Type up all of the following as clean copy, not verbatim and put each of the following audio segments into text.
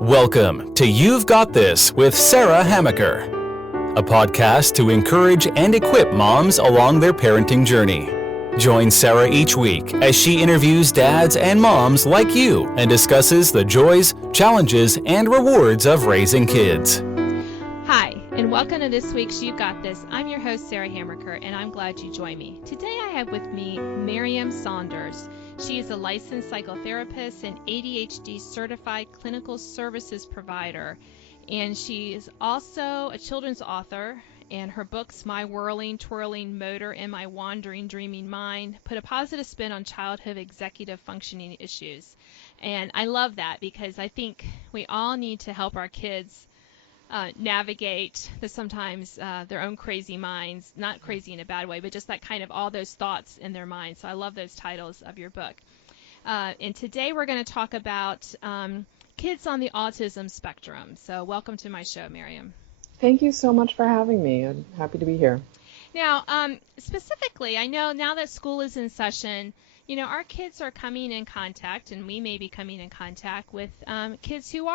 Welcome to You've Got This with Sarah Hamaker, a podcast to encourage and equip moms along their parenting journey. Join Sarah each week as she interviews dads and moms like you and discusses the joys, challenges, and rewards of raising kids. Hi, and welcome to this week's You've Got This. I'm your host, Sarah Hamaker, and I'm glad you joined me. Today I have with me Miriam Saunders. She is a licensed psychotherapist and ADHD certified clinical services provider, and she is also a children's author, and her books, My Whirling, Twirling Motor and My Wandering, Dreaming Mind, put a positive spin on childhood executive functioning issues. And I love that because I think we all need to help our kids navigate sometimes their own crazy minds, not crazy in a bad way, but just that kind of all those thoughts in their mind. So I love those titles of your book. And today we're going to talk about kids on the autism spectrum. So welcome to my show, Miriam. Thank you so much for having me. I'm happy to be here. Now, specifically, I know now that school is in session, you know, our kids are coming in contact, and we may be coming in contact with kids who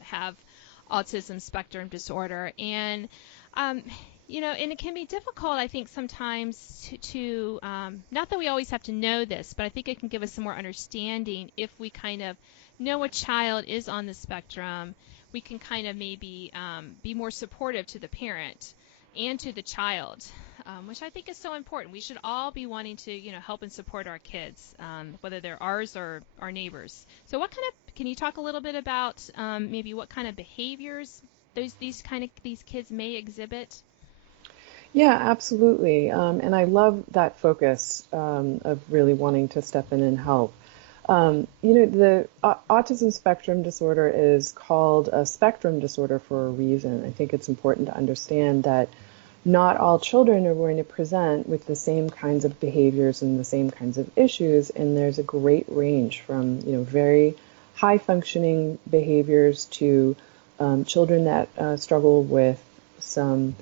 have autism spectrum disorder, and you know, and it can be difficult, I think, sometimes to not that we always have to know this, but I think it can give us some more understanding if we kind of know a child is on the spectrum. We can kind of maybe be more supportive to the parent and to the child, which I think is so important. We should all be wanting to, you know, help and support our kids, whether they're ours or our neighbors. So can you talk a little bit about maybe what kind of behaviors these kids may exhibit? Yeah, absolutely. And I love that focus of really wanting to step in and help. You know, the autism spectrum disorder is called a spectrum disorder for a reason. I think it's important to understand that not all children are going to present with the same kinds of behaviors and the same kinds of issues, and there's a great range from, you know, very high functioning behaviors to children that struggle with some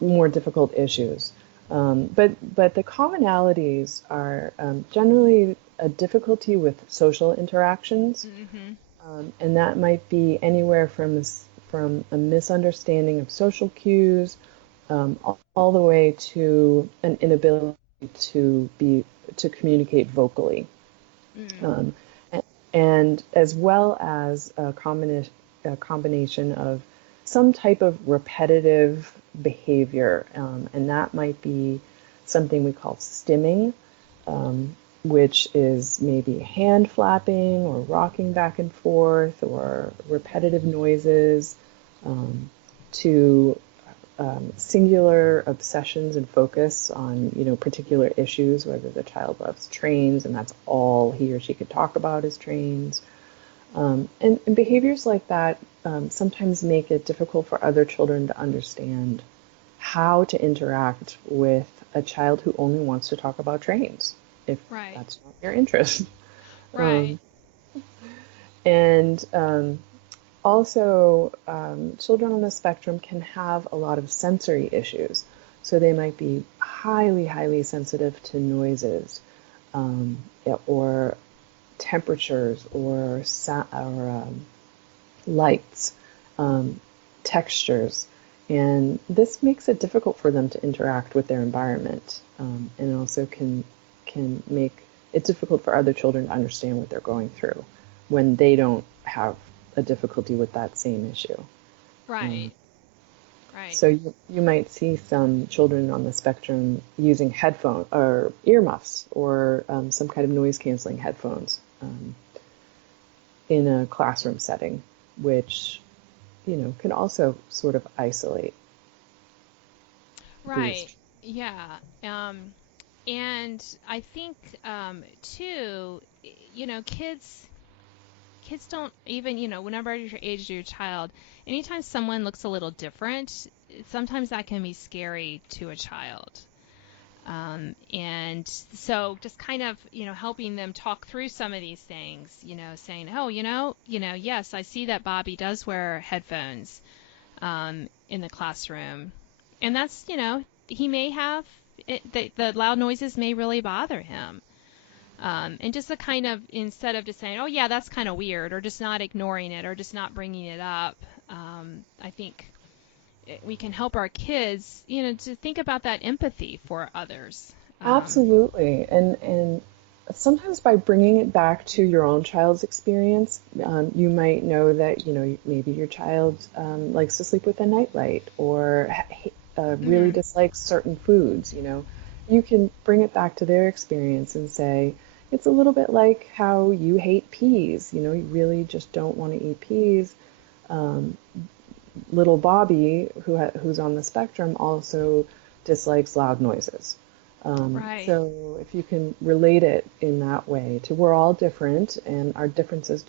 more difficult issues. But the commonalities are generally a difficulty with social interactions, and that might be anywhere from a misunderstanding of social cues all the way to an inability to communicate vocally, and as well as a combination of some type of repetitive behavior, and that might be something we call stimming, which is maybe hand flapping or rocking back and forth or repetitive noises, to singular obsessions and focus on, you know, particular issues, whether the child loves trains and that's all he or she could talk about is trains. And behaviors like that sometimes make it difficult for other children to understand how to interact with a child who only wants to talk about trains, if that's not your interest. Right. And also, children on the spectrum can have a lot of sensory issues. So they might be highly, highly sensitive to noises, or temperatures, or lights, textures, and this makes it difficult for them to interact with their environment, and also can make it difficult for other children to understand what they're going through when they don't have a difficulty with that same issue. Right. Right. So you might see some children on the spectrum using headphones or earmuffs or some kind of noise canceling headphones in a classroom setting, which, you know, can also sort of isolate. Right. Yeah. And I think too, you know, kids don't even, you know, whenever your age of your child, anytime someone looks a little different, sometimes that can be scary to a child. And so just kind of, you know, helping them talk through some of these things, you know, saying, oh, you know, yes, I see that Bobby does wear headphones in the classroom. And that's, you know, he may have, the loud noises may really bother him. And just the kind of, instead of just saying, oh yeah, that's kind of weird, or just not ignoring it, or just not bringing it up, I think we can help our kids, to think about that empathy for others. Absolutely. And sometimes by bringing it back to your own child's experience, you might know that, maybe your child likes to sleep with a nightlight or really dislikes certain foods, You can bring it back to their experience and say, it's a little bit like how you hate peas, you really just don't want to eat peas. Little Bobby, who's on the spectrum, also dislikes loud noises. Right. So if you can relate it in that way to we're all different and our differences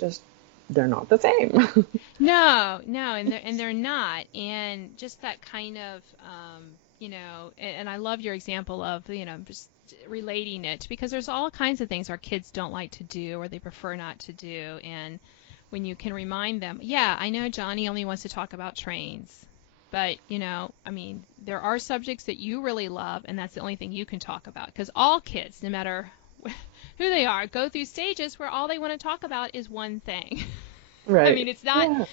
they're not the same. No, and they're not. And just that kind of, and I love your example of, just relating it, because there's all kinds of things our kids don't like to do or they prefer not to do. And when you can remind them, yeah, I know Johnny only wants to talk about trains, but, there are subjects that you really love, and that's the only thing you can talk about. Because all kids, no matter who they are, go through stages where all they want to talk about is one thing. Right. It's not. Yeah.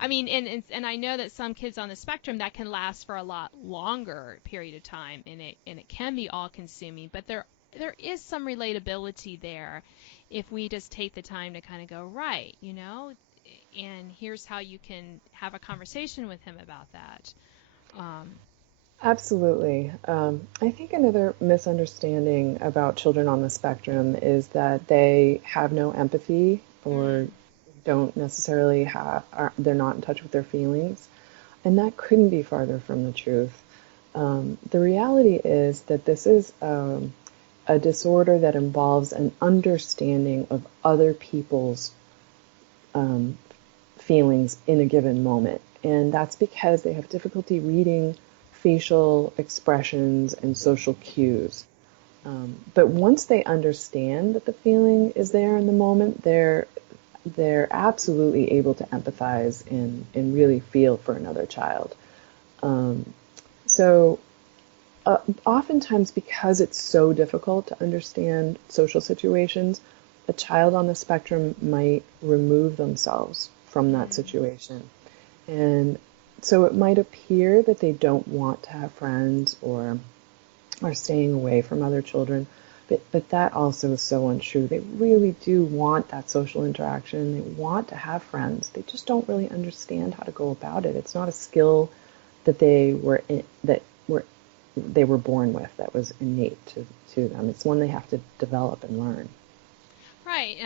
And I know that some kids on the spectrum, that can last for a lot longer period of time, and it can be all consuming. But there is some relatability there, if we just take the time to kind of go, right, and here's how you can have a conversation with him about that. Absolutely. I think another misunderstanding about children on the spectrum is that they have no empathy or don't necessarily they're not in touch with their feelings. And that couldn't be farther from the truth. The reality is that this is a disorder that involves an understanding of other people's feelings in a given moment. And that's because they have difficulty reading facial expressions and social cues. But once they understand that the feeling is there in the moment, they're absolutely able to empathize and really feel for another child. So oftentimes, because it's so difficult to understand social situations, a child on the spectrum might remove themselves from that situation. And so it might appear that they don't want to have friends or are staying away from other children, but that also is so untrue. They really do want that social interaction. They want to have friends. They just don't really understand how to go about it. It's not a skill that they were born with, that was innate to them. It's one they have to develop and learn. Right,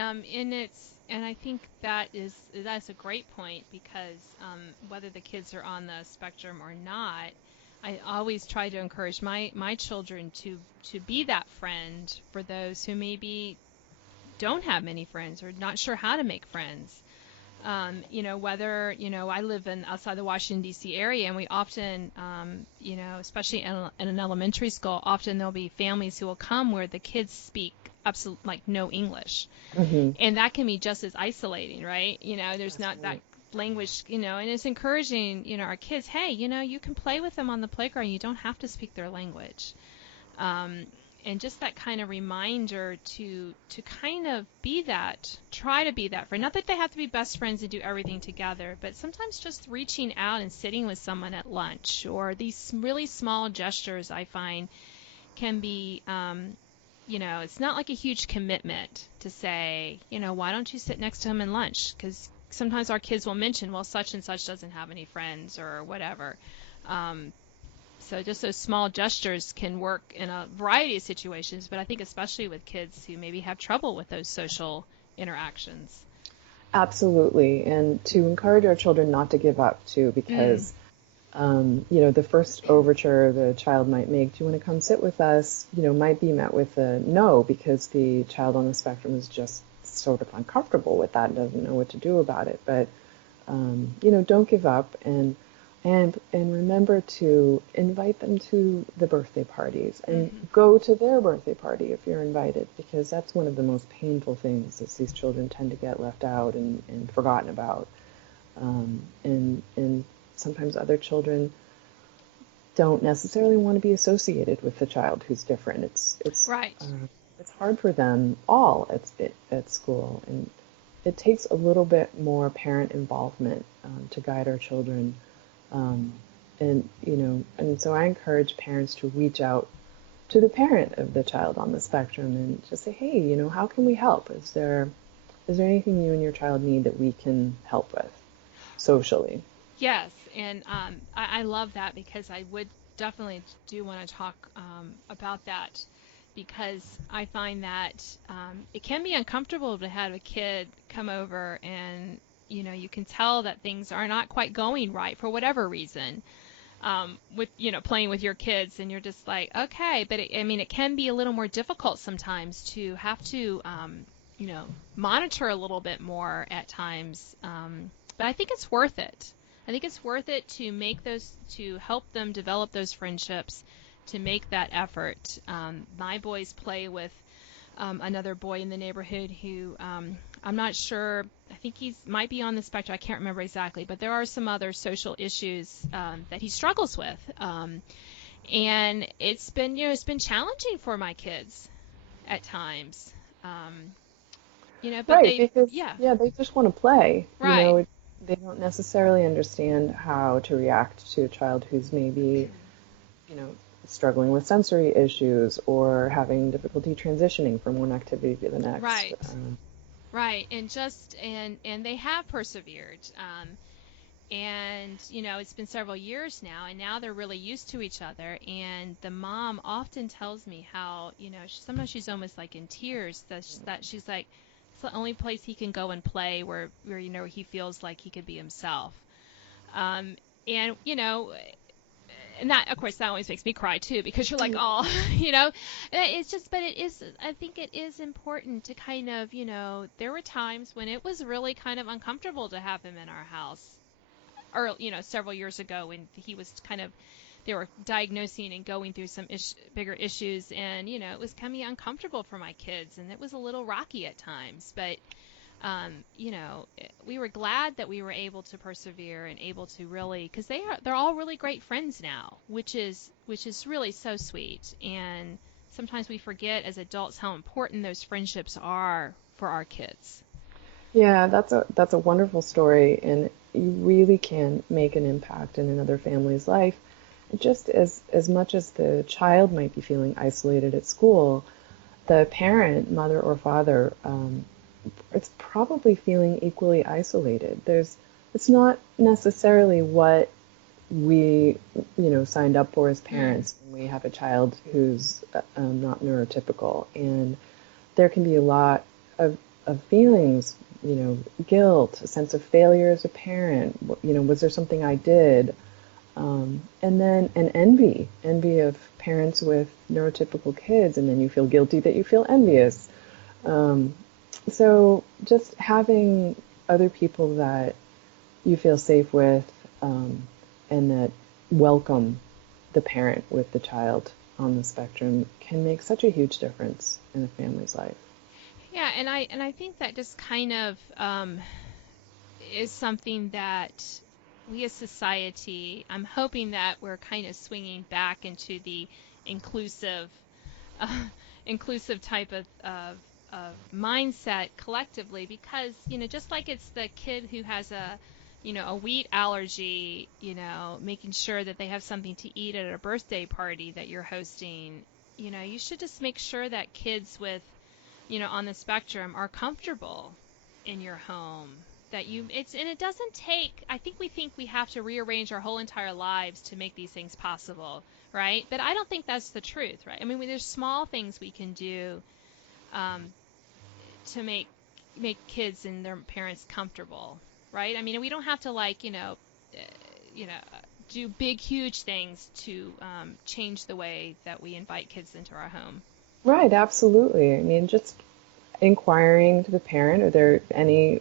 and I think that's a great point, because whether the kids are on the spectrum or not, I always try to encourage my children to be that friend for those who maybe don't have many friends or not sure how to make friends. Whether, I live outside the Washington, D.C. area, and we often, especially in an elementary school, often there'll be families who will come where the kids speak absolutely no English. Mm-hmm. And that can be just as isolating, right? There's not that language, and it's encouraging, our kids, hey, you can play with them on the playground. You don't have to speak their language. And just that kind of reminder to kind of try to be that friend. Not that they have to be best friends and do everything together, but sometimes just reaching out and sitting with someone at lunch, or these really small gestures, I find, can be, it's not like a huge commitment to say, why don't you sit next to him in lunch? Because sometimes our kids will mention, well, such and such doesn't have any friends or whatever. So just those small gestures can work in a variety of situations, but I think especially with kids who maybe have trouble with those social interactions. Absolutely. And to encourage our children not to give up, too, because, the first overture the child might make, do you want to come sit with us, might be met with a no, because the child on the spectrum is just sort of uncomfortable with that and doesn't know what to do about it. But, don't give up, and remember to invite them to the birthday parties, and go to their birthday party if you're invited, because that's one of the most painful things, is these children tend to get left out and forgotten about. And sometimes other children don't necessarily want to be associated with the child who's different. It's right. it's hard for them all at school, and it takes a little bit more parent involvement to guide our children. Um, and so I encourage parents to reach out to the parent of the child on the spectrum and just say, hey, how can we help? Is there anything you and your child need that we can help with socially? Yes, and I love that, because I would definitely do want to talk about that, because I find that it can be uncomfortable to have a kid come over and you can tell that things are not quite going right for whatever reason, with playing with your kids, and you're just like, okay, but it can be a little more difficult sometimes to have to monitor a little bit more at times, but I think it's worth it. I think it's worth it to help them develop those friendships, to make that effort. My boys play with another boy in the neighborhood who, I'm not sure, I think he might be on the spectrum, I can't remember exactly, but there are some other social issues that he struggles with. And it's been challenging for my kids at times. But Right, because yeah, yeah, they just want to play. right, They don't necessarily understand how to react to a child who's maybe, you know, struggling with sensory issues or having difficulty transitioning from one activity to the next. right, right. And they have persevered. And it's been several years now, and now they're really used to each other, and the mom often tells me how sometimes she's almost like in tears, that she's like, it's the only place he can go and play where he feels like he could be himself. um and and that, of course, that always makes me cry too, because you're like, oh, it's just, but I think it is important to kind of, there were times when it was really kind of uncomfortable to have him in our house, or several years ago, when he was kind of, they were diagnosing and going through some bigger issues, and it was kind of uncomfortable for my kids, and it was a little rocky at times, but we were glad that we were able to persevere and able to really, because they're all really great friends now, which is really so sweet. And sometimes we forget as adults how important those friendships are for our kids. Yeah, that's a wonderful story, and you really can make an impact in another family's life. Just as much as the child might be feeling isolated at school, the parent, mother or father, it's probably feeling equally isolated. It's not necessarily what we, signed up for as Mm, parents when we have a child who's not neurotypical, and there can be a lot of feelings, guilt, a sense of failure as a parent. Was there something I did? And then an envy of parents with neurotypical kids, and then you feel guilty that you feel envious. Um, so just having other people that you feel safe with, and that welcome the parent with the child on the spectrum can make such a huge difference in a family's life. yeah, and I think that just kind of is something that we as society, I'm hoping that we're kind of swinging back into the inclusive, uh, inclusive type of mindset collectively, because just like it's the kid who has a wheat allergy, making sure that they have something to eat at a birthday party that you're hosting. You should just make sure that kids with on the spectrum are comfortable in your home, that and it doesn't take, I think we have to rearrange our whole entire lives to make these things possible, right? But I don't think that's the truth, right? I mean, there's small things we can do, um, to make kids and their parents comfortable, right? I mean, we don't have to, like, you know do big huge things to change the way that we invite kids into our home. Right, absolutely. I mean, just inquiring to the parent, are there any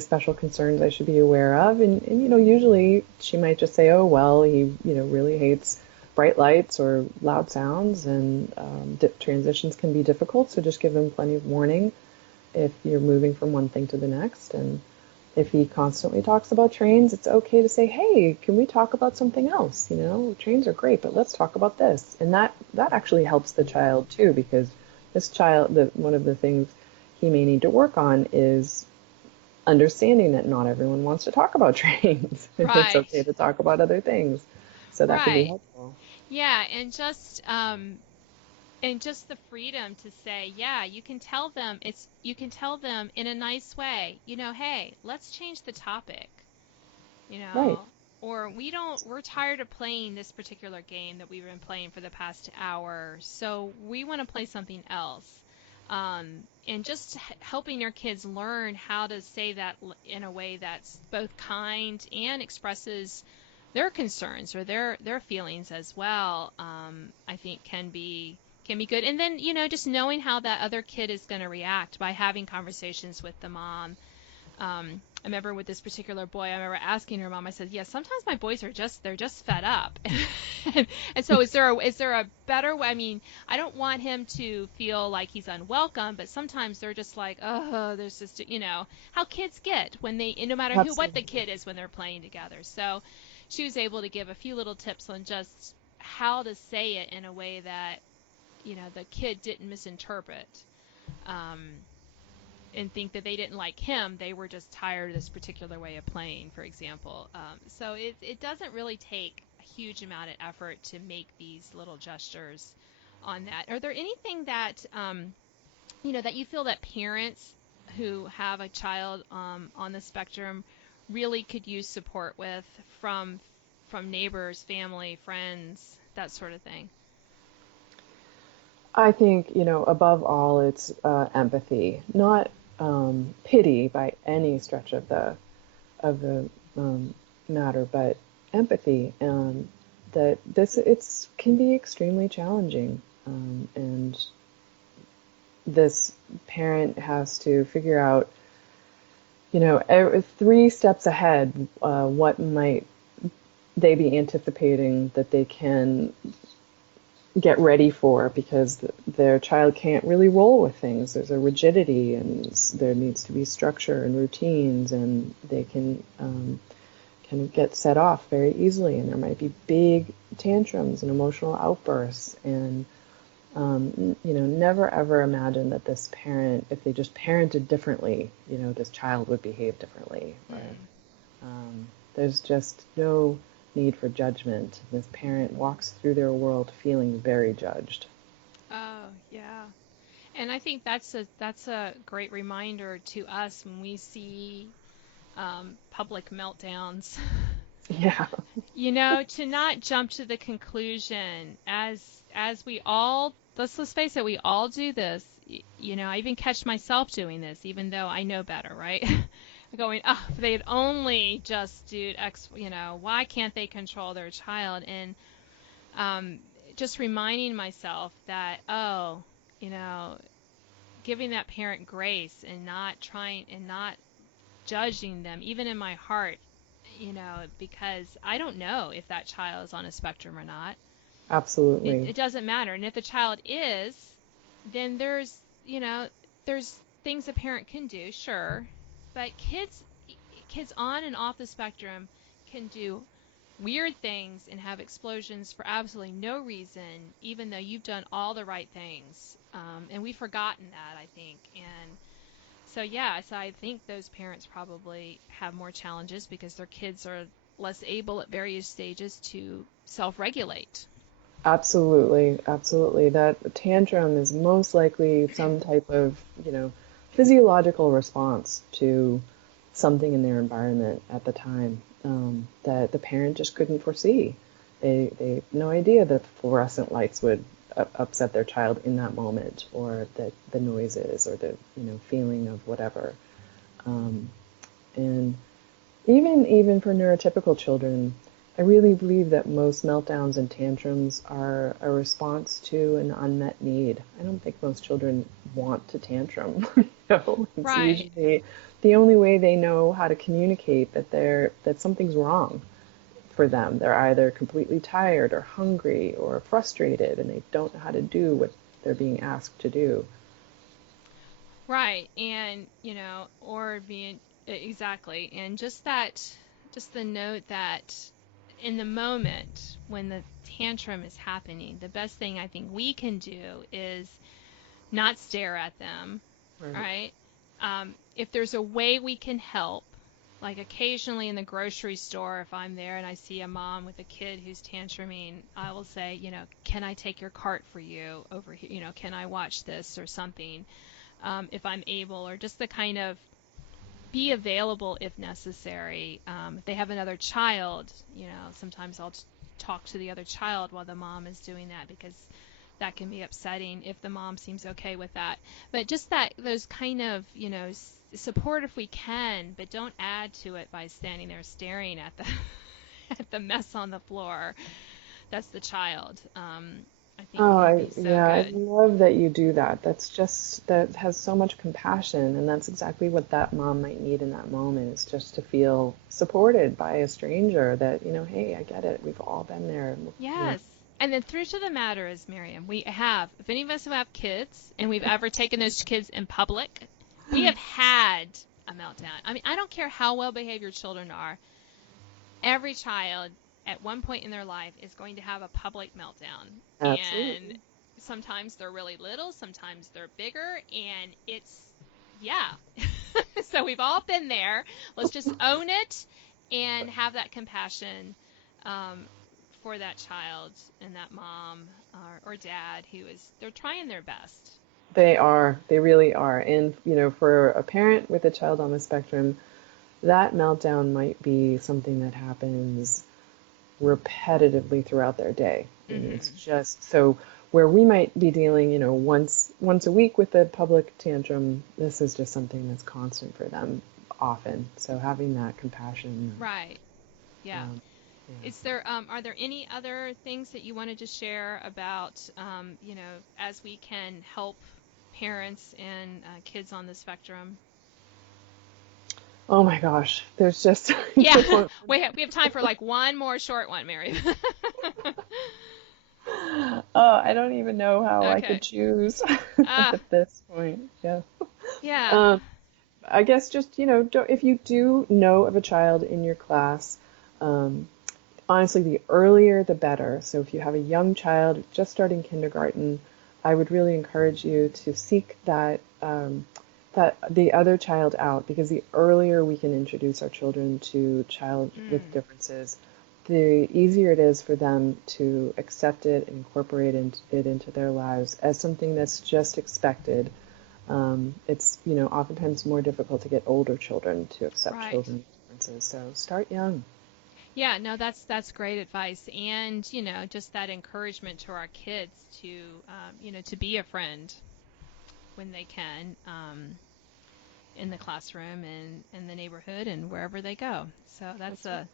special concerns I should be aware of? And usually she might just say, oh, well, he really hates bright lights or loud sounds, and transitions can be difficult, so just give him plenty of warning if you're moving from one thing to the next. And if he constantly talks about trains, it's okay to say, hey, can we talk about something else? Trains are great, but let's talk about this. And that actually helps the child too, because this child, one of the things he may need to work on is understanding that not everyone wants to talk about trains. It's Right. okay to talk about other things. So that can be Right. helpful. Yeah, and just the freedom to say, yeah, you can tell them in a nice way, hey, let's change the topic, you Right. know, or we're tired of playing this particular game that we've been playing for the past hour, so we want to play something else. And just helping your kids learn how to say that in a way that's both kind and expresses their concerns or their feelings as well, I think can be good. And then, just knowing how that other kid is going to react by having conversations with the mom. I remember with this particular boy, I remember asking her mom, I said, yeah, sometimes my boys they're just fed up. And so is there a better way? I mean, I don't want him to feel like he's unwelcome, but sometimes they're just like, oh, there's just, how kids get when no matter what the Absolutely. kid is when they're playing together. So she was able to give a few little tips on just how to say it in a way that, the kid didn't misinterpret. Um, and think that they didn't like him. They were just tired of this particular way of playing, for example. So it doesn't really take a huge amount of effort to make these little gestures on that. Are there anything that, that you feel that parents who have a child on the spectrum really could use support with from neighbors, family, friends, that sort of thing? I think, above all, it's empathy, not pity by any stretch of the matter, but empathy. That it's can be extremely challenging, and this parent has to figure out, three steps ahead, what might they be anticipating that they can get ready for, because their child can't really roll with things. There's a rigidity, and there needs to be structure and routines, and they can get set off very easily, and there might be big tantrums and emotional outbursts. And never ever imagine that this parent, if they just parented differently, this child would behave differently. Or Mm. there's just no need for judgment. This parent walks through their world feeling very judged. Oh, yeah. And I think that's a great reminder to us when we see public meltdowns. Yeah. To not jump to the conclusion as we all, let's face it, we all do this. I even catch myself doing this, even though I know better, right? Going, oh, if they'd only just do X, why can't they control their child? And um, just reminding myself that, oh, you know, giving that parent grace and not judging them, even in my heart, because I don't know if that child is on a spectrum or not. Absolutely. It doesn't matter. And if the child is, then there's things a parent can do, sure. But kids on and off the spectrum can do weird things and have explosions for absolutely no reason, even though you've done all the right things. And we've forgotten that, I think. And so, yeah, so I think those parents probably have more challenges because their kids are less able at various stages to self regulate. Absolutely. Absolutely. That tantrum is most likely some type of, physiological response to something in their environment at the time, that the parent just couldn't foresee. They had no idea that fluorescent lights would upset their child in that moment, or that the noises, or the feeling of whatever. Um, and even for neurotypical children, I really believe that most meltdowns and tantrums are a response to an unmet need. I don't think most children want to tantrum. It's Right. usually the only way they know how to communicate that something's wrong for them. They're either completely tired or hungry or frustrated, and they don't know how to do what they're being asked to do. Right. And, or being exactly. And just the note that in the moment when the tantrum is happening, the best thing I think we can do is not stare at them, right? If there's a way we can help, like occasionally in the grocery store, if I'm there and I see a mom with a kid who's tantruming, I will say, can I take your cart for you over here? Can I watch this or something, if I'm able, or just the kind of be available if necessary. If they have another child, sometimes I'll talk to the other child while the mom is doing that, because that can be upsetting if the mom seems okay with that. But just those kind of, support if we can, but don't add to it by standing there staring at the at the mess on the floor. That's the child. I think would be so I good. love that you do that. That has so much compassion, and that's exactly what that mom might need in that moment, is just to feel supported by a stranger that, hey, I get it. We've all been there. Yes. And the truth of the matter is, Miriam, if any of us who have kids and we've ever taken those kids in public, we have had a meltdown. I mean, I don't care how well behaved your children are. Every child at one point in their life is going to have a public meltdown. Absolutely. And sometimes they're really little, sometimes they're bigger, and so we've all been there. Let's just own it and have that compassion for that child and that mom or dad they're trying their best. They are. They really are. And, for a parent with a child on the spectrum, that meltdown might be something that happens repetitively throughout their day. Mm-hmm. It's just so where we might be dealing, once a week with a public tantrum, this is just something that's constant for them often. So having that compassion. Right. Yeah. Are there any other things that you wanted to share about, as we can help parents and kids on the spectrum? Oh my gosh, there's just yeah. we have time for like one more short one, Mary. I don't even know how I could choose at this point. Yeah. Yeah. I guess just if you do know of a child in your class, honestly, the earlier the better. So if you have a young child just starting kindergarten, I would really encourage you to seek that the other child out, because the earlier we can introduce our children to child with differences, the easier it is for them to accept it and incorporate it into their lives as something that's just expected. It's oftentimes more difficult to get older children to accept children's differences. So start young. Yeah, no, that's great advice, and just that encouragement to our kids to to be a friend when they can, in the classroom and in the neighborhood and wherever they go. So that's a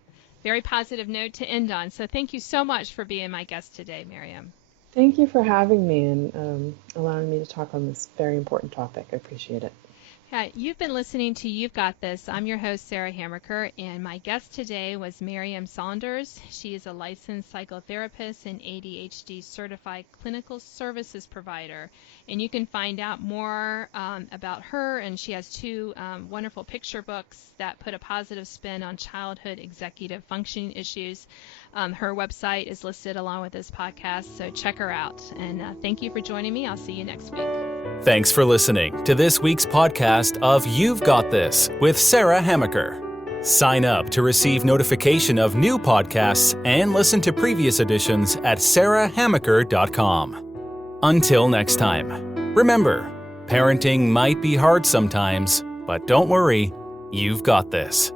very positive note to end on. So thank you so much for being my guest today, Miriam. Thank you for having me and allowing me to talk on this very important topic. I appreciate it. Yeah, you've been listening to You've Got This. I'm your host, Sarah Hammerker, and my guest today was Miriam Saunders. She is a licensed psychotherapist and ADHD certified clinical services provider. And you can find out more about her, and she has two wonderful picture books that put a positive spin on childhood executive functioning issues. Her website is listed along with this podcast, so check her out. And thank you for joining me. I'll see you next week. Thanks for listening to this week's podcast of You've Got This with Sarah Hammerker. Sign up to receive notification of new podcasts and listen to previous editions at sarahhammerker.com. Until next time, remember, parenting might be hard sometimes, but don't worry, you've got this.